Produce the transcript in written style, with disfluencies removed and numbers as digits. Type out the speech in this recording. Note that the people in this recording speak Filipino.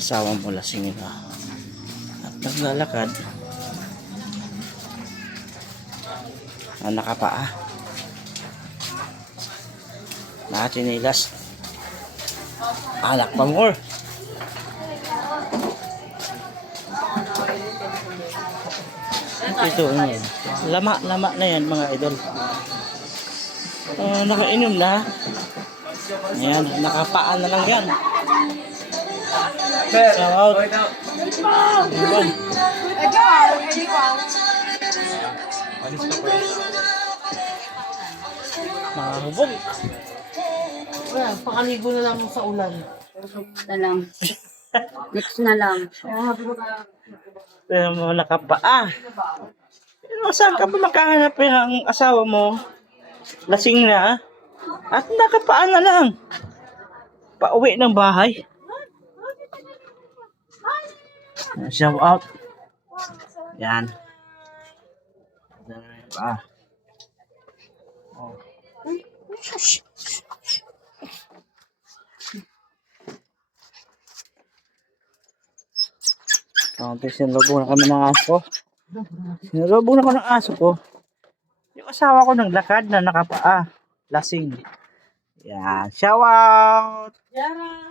asawa mo lasing na at naglalakad na nakapaa, nakachinilas, anak pa more. Ito yan, lama na yan mga idol. Nakainom na. Ayan, nakapaan na lang yan. Shout out. Ayan. Mga hubog. Ayan, pakaligo na lang sa ulan. Na lang. Next na lang. Pero mo nakapaa. Pero saan ka ba makahanap yung asawa mo? Lasing na. At nakapaa na lang. Pauwi ng bahay. Shout out. Yan. Oh. Sinurubong na kami ng aso. Sinurubong na ko ng aso ko. Yung asawa ko naglakad na nakapaa. Lasing. Yan. Shout out. Yara!